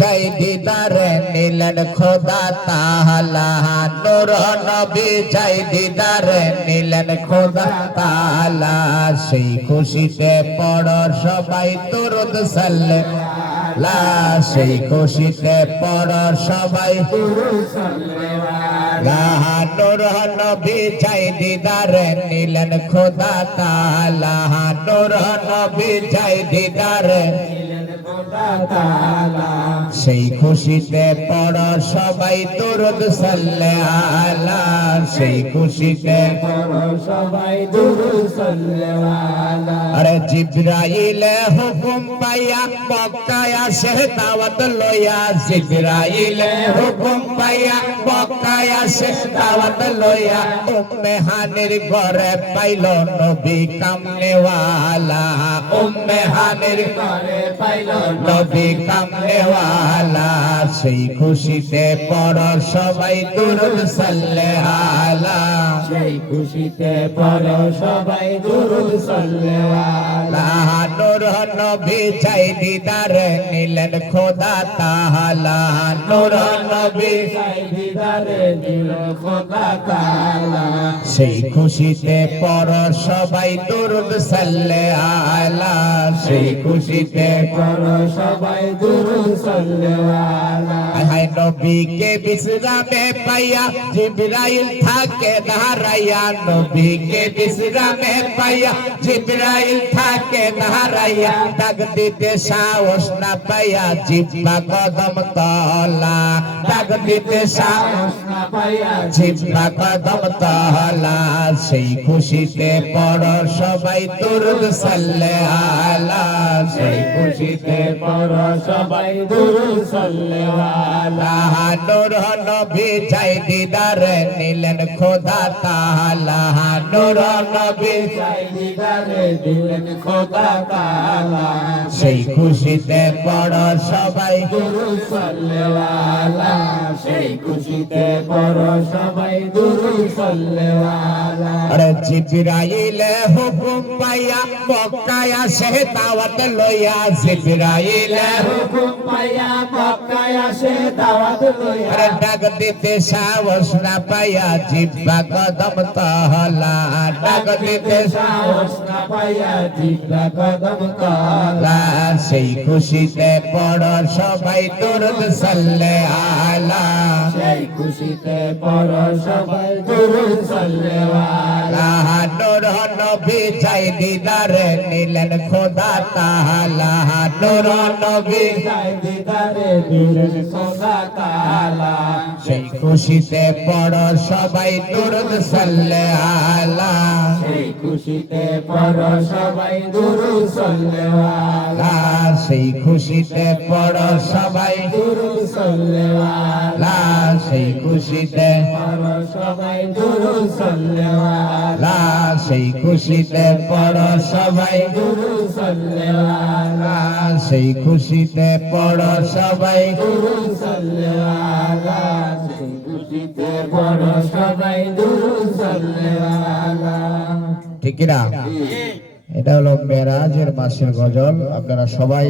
চাই দিদারে নিলেন খোদা তাহলা। নূর নবী চাই দিদারে নিলেন খোদা তাহলা। সেই খুশিতে পড় সবাই তুরুদ সাল্লে লা সেই খুশিতে পড় সবাই নূর নবী চাই দিদারে নিলেন খোদা তাহলা। নূর নবী চাই দিদারে সেই খুশিতে পড় সবাই তুরুদ সাল্লে সেই খুশিতে সবাই দুরু সাল্লাল্লাহু আরে হুকুম পাইয়া মক্কায় আসে, দাওয়াত লইয়া জিব্রাইল হুকুম পাইয়া মক্কায় আসে, দাওয়াত লইয়া উম্মে হানির ঘরে পাইল নবী কামনেওয়ালা উম্মে হানির করে পাইল নবী কামনেওয়ালা সেই খুশিতে পড় সবাই দুরুদ সাল্লে আলা। সেই খুশিতে পড়ো সবাই দুরু সাল্লাল্লাহু নূর নবী চাই দিদারে নিলেন খোদা তাহলা। নূর সাই খুশিতে পর সবাই দুরুদ সাল্লে আলা। সেই খুশিতে পর সবাই দুরু সাল্লাল্লাহু হায় নবীকে বিশ্রামে পাইয়া জিব্রাইল থাকে দাঁড়াইয়া নবীকে বিশ্রামে পাইয়া জিব্রাইল থাকে দাঁড়াইয়া ডাক দিতে সাহস না পাইয়া জিব্বা কদম তলা ডাক দিতে সাহস না পাইয়া জিব্বা কদম তলা সেই খুশিতে পড়, সবাই তুরুদ সাল্লে আলা। সেই খুশিতে পড়ো, সবাই দুরু সাল্লাল্লাহু নূর নবী চাই দিদার নিলেন খোদা তাহলা নূর নবী সাই দিদারে দিলেন খোদা তাআলা। সেই খুশিতে পড়, সবাই দুরু সাল্লাল্লাহু সেই খুশিতে পড়ো, সবাই দুরু সাল্লাল্লাহু আরে জিব্রাইল হুকুম পাইয়া মক্কায় আসে দাওয়াত লইয়া জিব্রাইল হুকুম পাইয়া মক্কায় আসে দাওয়াত লইয়া আরে ডাক দিতে সাহস না পাইয়া জিব্বা কদম তহলা ডাক দিতে সাহস না পাইয়া জিব্বা কদম কালা সেই খুশিতে পড় সবাই দুরুদ সাল্লে আলা। সেই খুশিতে পড়ো সবাই দুরুদ সাল্লাল্লাহু আলা। নূর নবী চাই দিদারে নিলেন খোদা তাহলা নূর নবী সাই দিদারে দিলেন খোদা তাআলা সেই খুশিতে পড় সবাই দুরুদ সাল্লে আলা সেই খুশিতে পড়ো সবাই দুরুদ সাল্লাল্লাহু। আলা সেই খুশিতে পড় সবাই দুরুদ সাল্লাল্লাহু। আলা সেই খুশিতে সবাই সাল্লাল্লাহু সেই খুশিতে পড় সবাই। সাল্লাল্লাহু সেই খুশিতে পড় সবাই। দুরুদ সাল্লাল্লাহু সেই খুশিতে পড়ো সবাই। দুরুদ সাল্লাল্লাহু ঠিক না এটা হলো মেরাজের মাসের গজল। আপনারা সবাই